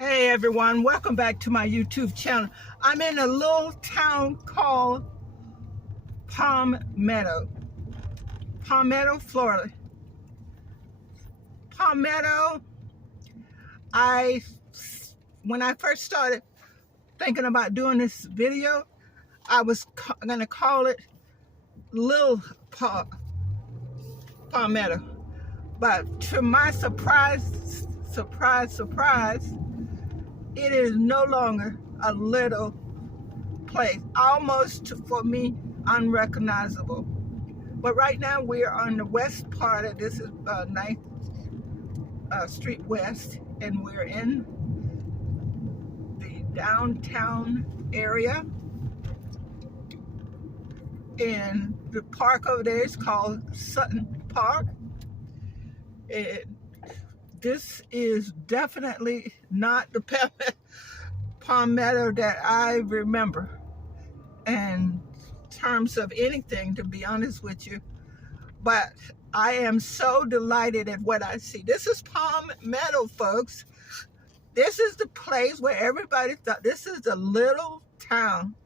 Hey everyone, welcome back to my YouTube channel. I'm in a little town called Palmetto, Florida. Palmetto, when I first started thinking about doing this video, I was gonna call it Little Palmetto. But to my surprise, it is no longer a little place, almost for me unrecognizable. But right now we're on the west part of this is 9th Street West, and we're in the downtown area. And the park over there is called Sutton Park. And this is definitely not the Palmetto that I remember in terms of anything, to be honest with you. But I am so delighted at what I see. This is Palmetto, folks. This is the place where everybody thought this is a little town.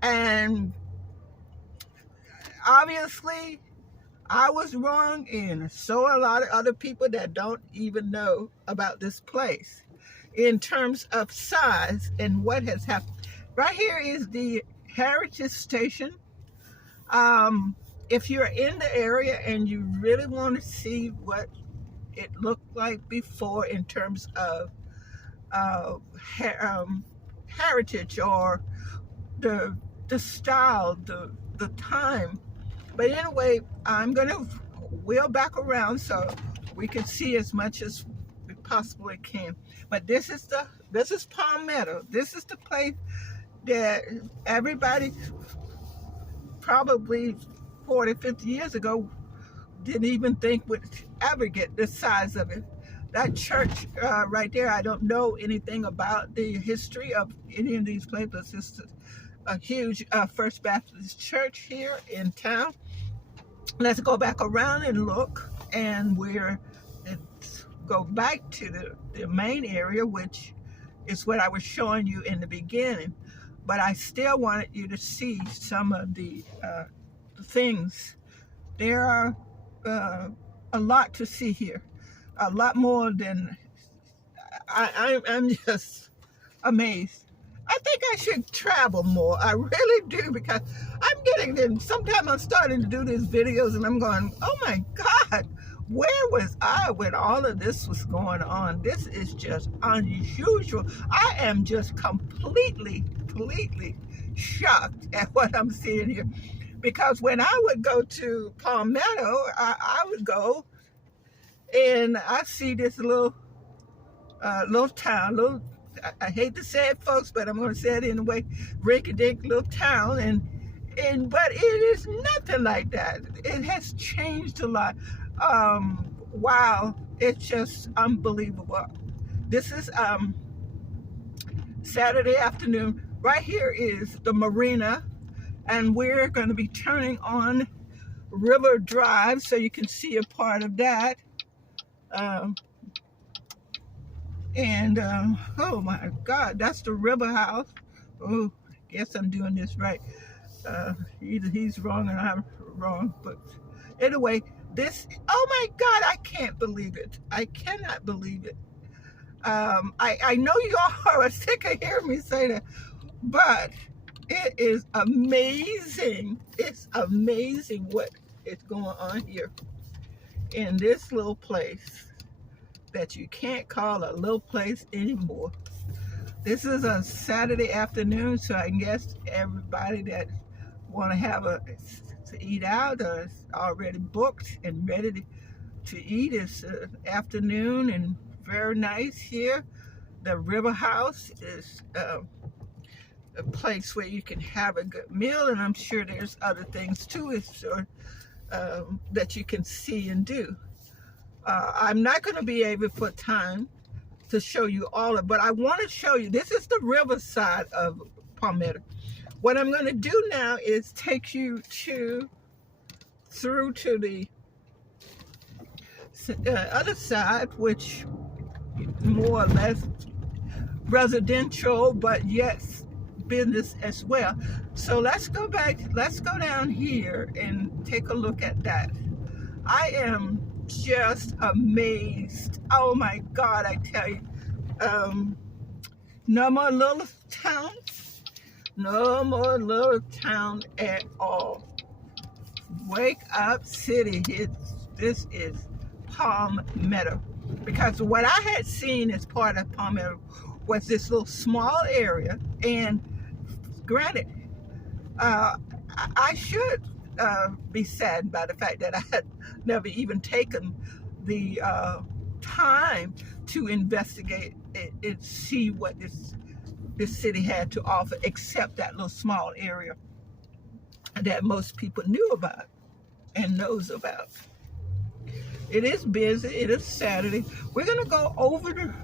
And obviously, I was wrong, and so a lot of other people that don't even know about this place in terms of size and what has happened. Right here is the Heritage Station. If you're in the area and you really want to see what it looked like before in terms of heritage or the style, the time. But anyway, I'm going to wheel back around so we can see as much as we possibly can. But this is Palmetto. This is the place that everybody probably 40, 50 years ago didn't even think would ever get the size of it. That church right there, I don't know anything about the history of any of these places. It's a huge First Baptist church here in town. Let's go back around and look, and go back to the main area, which is what I was showing you in the beginning. But I still wanted you to see some of the things. There are a lot to see here, a lot more than I'm just amazed. I think I should travel more. I really do, because I'm getting in. Sometimes I'm starting to do these videos and I'm going, oh my God, where was I when all of this was going on? This is just unusual. I am just completely shocked at what I'm seeing here. Because when I would go to Palmetto, I would go and I see this little town, I hate to say it, folks, but I'm going to say it anyway, rinky-dink little town, but it is nothing like that. It has changed a lot. Wow, it's just unbelievable. This is Saturday afternoon. Right here is the marina, and we're going to be turning on River Drive so you can see a part of that. Oh my God, that's the River House. Oh, I guess I'm doing this right. Either he's wrong or I'm wrong. But anyway, oh my God, I can't believe it. I cannot believe it. I know you all are sick of hearing me say that, but it is amazing. It's amazing what is going on here in this little place that you can't call a little place anymore. This is a Saturday afternoon, so I guess everybody that want to have to eat out is already booked and ready to eat. It's afternoon and very nice here. The River House is a place where you can have a good meal, and I'm sure there's other things too that you can see and do. I'm not going to be able to put time to show you all of it, but I want to show you. This is the river side of Palmetto. What I'm going to do now is take you through to the other side, which more or less residential, but yes, business as well. So let's go down here and take a look at that. I am just amazed. Oh my God, I tell you. No more little town. No more little town at all. Wake up city. This is Palmetto. Because what I had seen as part of Palmetto was this little small area. And granted, I should be saddened by the fact that I had never even taken the time to investigate and see what this city had to offer, except that little small area that most people knew about and knows about. It is busy. It is Saturday. We're gonna go over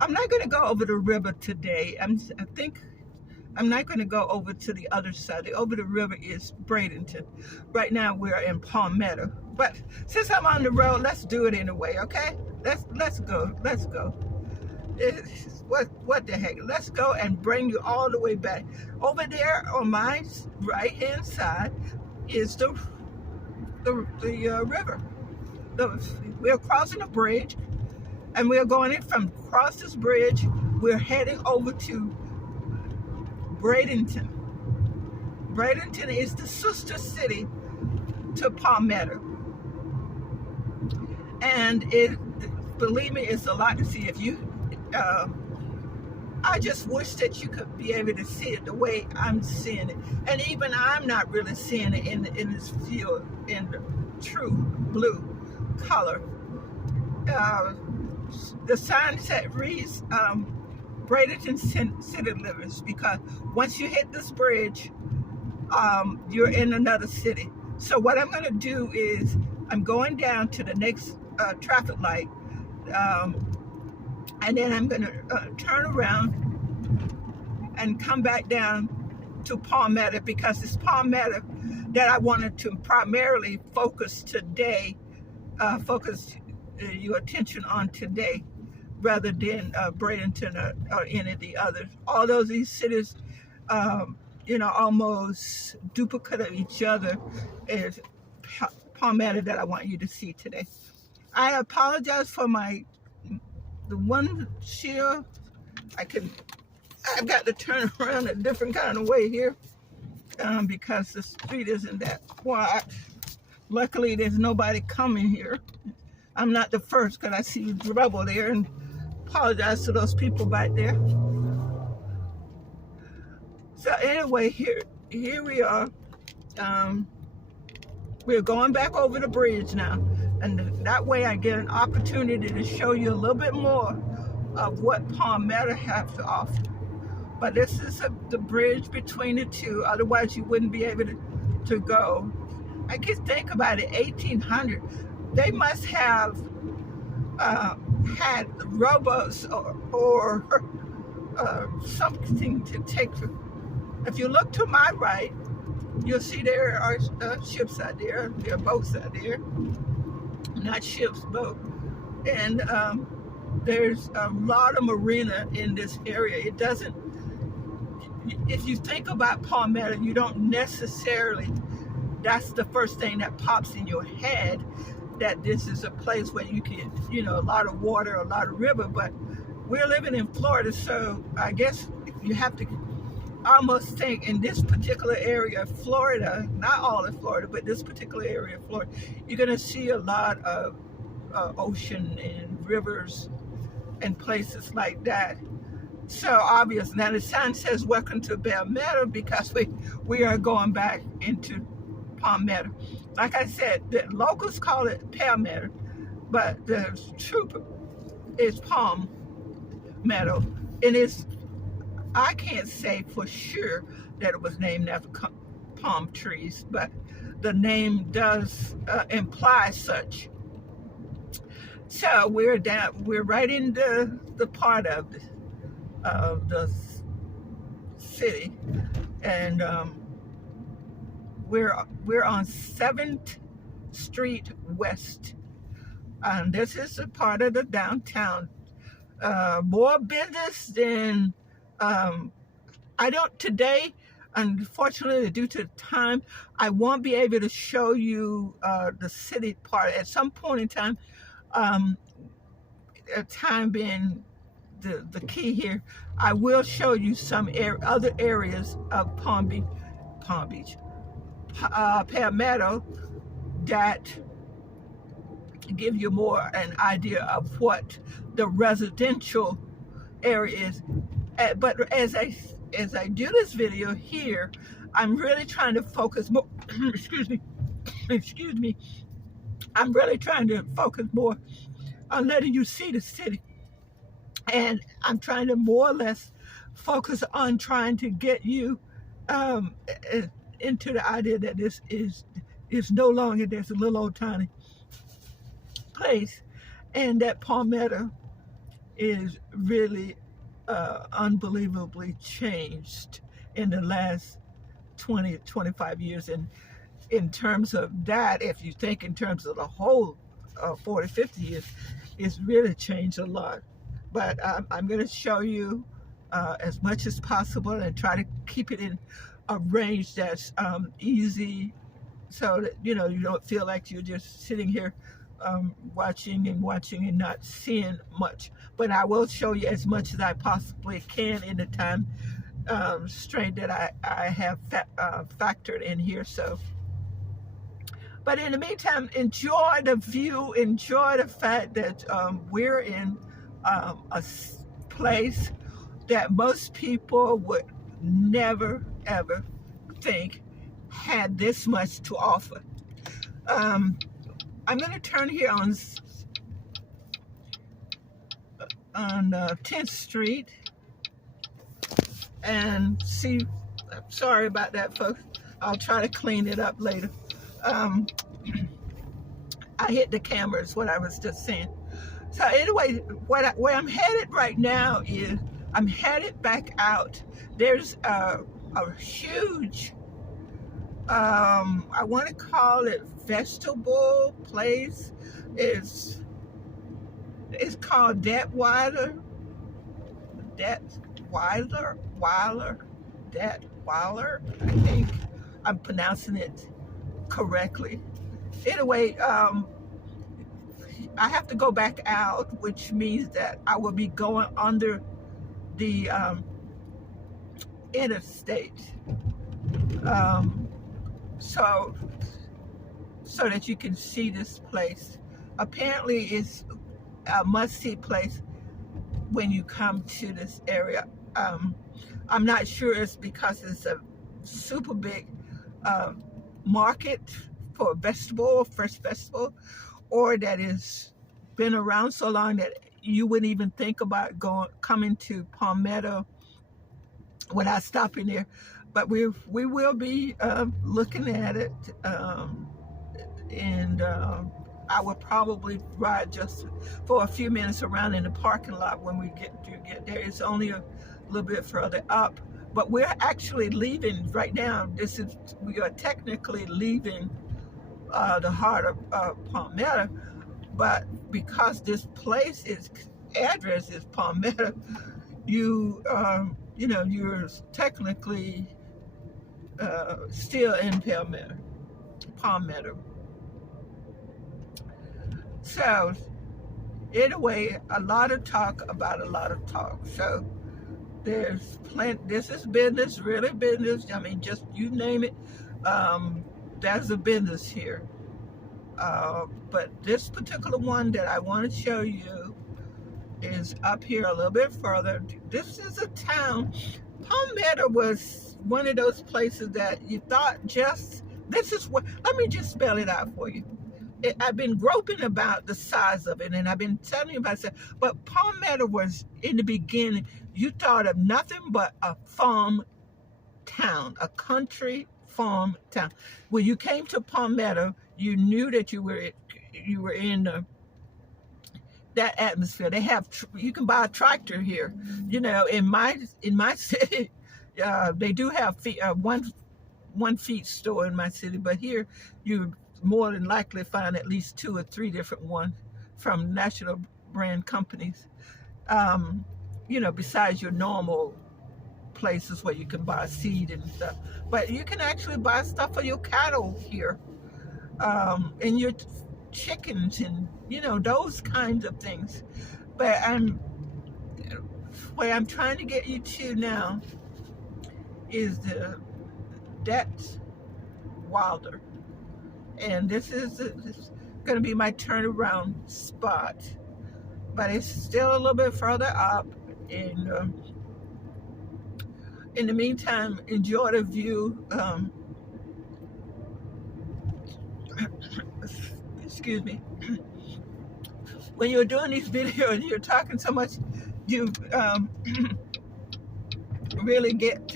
I'm not gonna go over the river today. I think I'm not going to go over to the other side. Over the river is Bradenton. Right now we're in Palmetto. But since I'm on the road, let's do it anyway, okay? Let's go. Let's go. What the heck? Let's go and bring you all the way back. Over there on my right-hand side is the river. We're crossing a bridge, and we're going in from across this bridge. We're heading over to Bradenton. Bradenton is the sister city to Palmetto. And believe me, it's a lot to see. I just wish that you could be able to see it the way I'm seeing it. And even I'm not really seeing it in this field in the true blue color. The sign that reads, Bradenton City Limits, because once you hit this bridge, you're in another city. So what I'm going to do is I'm going down to the next traffic light, and then I'm going to turn around and come back down to Palmetto, because it's Palmetto that I wanted to primarily focus today, focus your attention on today, rather than Bradenton or any of the others. Although these cities, almost duplicate of each other, is Palmetto that I want you to see today. I apologize for the one shield. I've got to turn around a different kind of way here because the street isn't that wide. Luckily, there's nobody coming here. I'm not the first, because I see rubble there, and apologize to those people back there. So anyway, here we are. We're going back over the bridge now, and that way I get an opportunity to show you a little bit more of what Palmetto has to offer. But this is the bridge between the two, otherwise you wouldn't be able to go. I can think about it, 1800. They must have had rowboats or something to take. If you look to my right, you'll see there are ships out there. There are boats out there, not ships, boats. And there's a lot of marina in this area. It doesn't. If you think about Palmetto, you don't necessarily. That's the first thing that pops in your head, that this is a place where you can, a lot of water, a lot of river. But we're living in Florida, so I guess you have to almost think in this particular area of Florida, not all of Florida, but this particular area of Florida, you're going to see a lot of ocean and rivers and places like that. So obvious. Now the sign says welcome to Palmetto, because we are going back into Palmetto. Like I said, the locals call it Palmetto, but the truth is Palmetto. And I can't say for sure that it was named after palm trees, but the name does imply such. So we're right in the part of the city, and we're on 7th Street West, and this is a part of the downtown more business than I don't today. Unfortunately, due to time, I won't be able to show you the city part. At some point in time, um, time being the key here, I will show you some other areas of Palm Beach, Palmetto, that give you more an idea of what the residential area is. But as I do this video here, I'm really trying to focus more. excuse me, excuse me. I'm really trying to focus more on letting you see the city, and I'm trying to more or less focus on trying to get you um, into the idea that this is no longer this little old tiny place, and that Palmetto is really unbelievably changed in the last 20-25 years. And in terms of that, if you think in terms of the whole 40-50 years, it's really changed a lot. But I'm going to show you as much as possible and try to keep it in a range that's easy, so that you don't feel like you're just sitting here watching and not seeing much. But I will show you as much as I possibly can in the time strain that I have factored in here. So, but in the meantime, enjoy the view, enjoy the fact that we're in a place that most people would never ever think had this much to offer. I'm going to turn here on 10th Street and see. Sorry about that, folks. I'll try to clean it up later. I hit the camera is what I was just saying. So anyway, where I'm headed right now is I'm headed back out. There's a huge, I want to call it vegetable place. It's called Detweiler, I think I'm pronouncing it correctly. Anyway, I have to go back out, which means that I will be going under the interstate, so that you can see this place. Apparently, it's a must-see place when you come to this area. I'm not sure it's because it's a super big market for fresh vegetable, or that it's been around so long that you wouldn't even think about coming to Palmetto without stopping there. But we will be looking at it, and I will probably ride just for a few minutes around in the parking lot when we get there. It's only a little bit further up, but we're actually leaving right now. We are technically leaving the heart of Palmetto, but because this place address is Palmetto, you're technically still in Palmetto. So anyway, a lot of talk about a lot of talk. So there's plenty. This is business, really business. I mean, just you name it. There's a business here. But this particular one that I want to show you is up here a little bit further. This is a town. Palmetto was one of those places that you thought let me just spell it out for you. I've been groping about the size of it, and I've been telling you about it. But Palmetto was, in the beginning, you thought of nothing but a farm town, a country farm town. When you came to Palmetto, you knew that you were in that atmosphere. You can buy a tractor here. In my city, they do have one feed store in my city, but here you more than likely find at least 2 or 3 different ones from national brand companies. you know, besides your normal places where you can buy seed and stuff. But you can actually buy stuff for your cattle here, and your chickens and, you know, those kinds of things. But what I'm trying to get you to now is the Debt Wilder. And this is going to be my turnaround spot. But it's still a little bit further up. And in the meantime, enjoy the view. Excuse me. When you're doing these videos, you're talking so much, you really get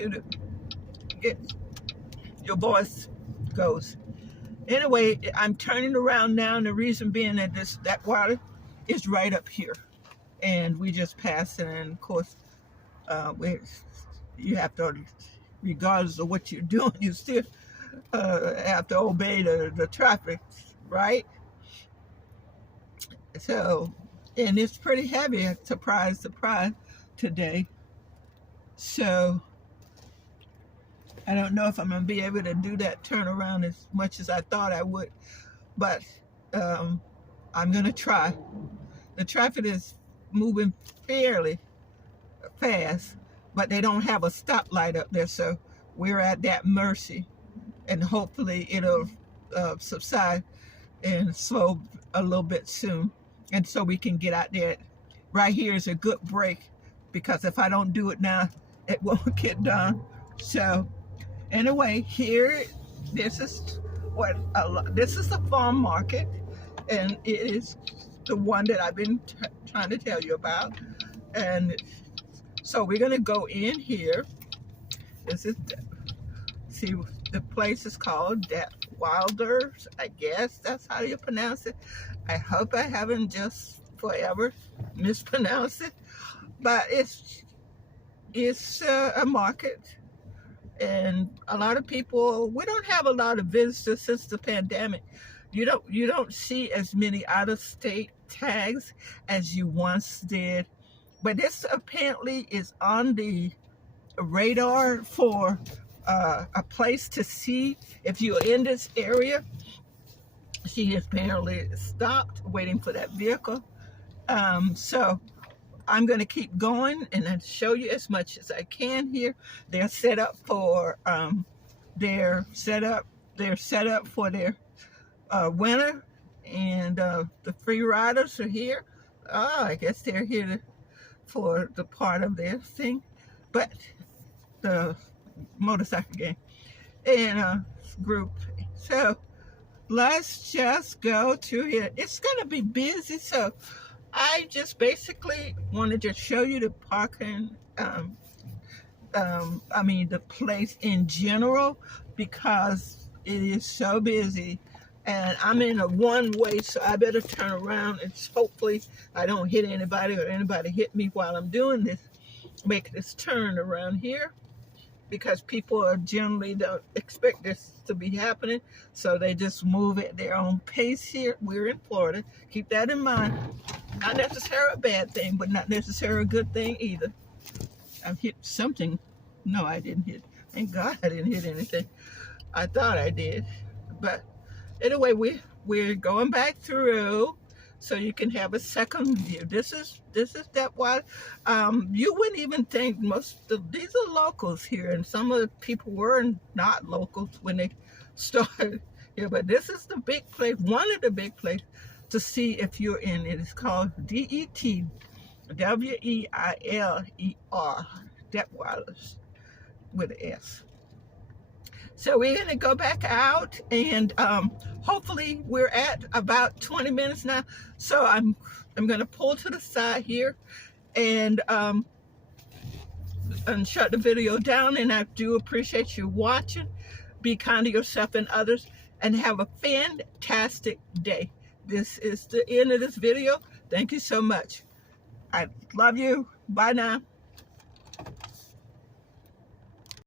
your voice goes. Anyway, I'm turning around now, and the reason being that that water is right up here, and we just passed it. And of course, you have to, regardless of what you're doing, you still have to obey the traffic, right? So, and it's pretty heavy, surprise, surprise, today. So, I don't know if I'm going to be able to do that turnaround as much as I thought I would, but I'm going to try. The traffic is moving fairly fast, but they don't have a stoplight up there, so we're at that mercy, and hopefully it'll subside and slow a little bit soon, and so we can get out there. Right here is a good break, because if I don't do it now, it won't get done. So anyway, here, this is the farm market, and it is the one that I've been trying to tell you about. And so we're gonna go in here. This is, see, the place is called Debt Wilders. I guess that's how you pronounce it. I hope I haven't just forever mispronounced it, but it's a market. And a lot of people, we don't have a lot of visitors since the pandemic. You don't see as many out-of-state tags as you once did. But this apparently is on the radar for a place to see if you're in this area. She apparently stopped waiting for that vehicle. So I'm going to keep going and then show you as much as I can here. They're set up for their winter, and the free riders are here. I guess they're here for the part of their thing, but the motorcycle gang and group. So let's just go to here. It's going to be busy, so I just basically wanted to show you the parking, the place in general, because it is so busy. And I'm in a one-way, so I better turn around and hopefully I don't hit anybody or anybody hit me while I'm doing this, make this turn around here, because people are generally don't expect this to be happening, so they just move at their own pace here. We're in Florida. Keep that in mind. Not necessarily a bad thing, but not necessarily a good thing either. I've hit something. No, I didn't hit. Thank God I didn't hit anything. I thought I did, but anyway, we're going back through so you can have a second view. This is that wide. You wouldn't even think these are locals here, and some of the people were not locals when they started here. But this is the big place, one of the big places to see if you're in. It is called DET WEILER, Debt Wilders with an S. So we're going to go back out, and hopefully we're at about 20 minutes now. So I'm going to pull to the side here and shut the video down. And I do appreciate you watching. Be kind to yourself and others, and have a fantastic day. This is the end of this video. Thank you so much. I love you. Bye now.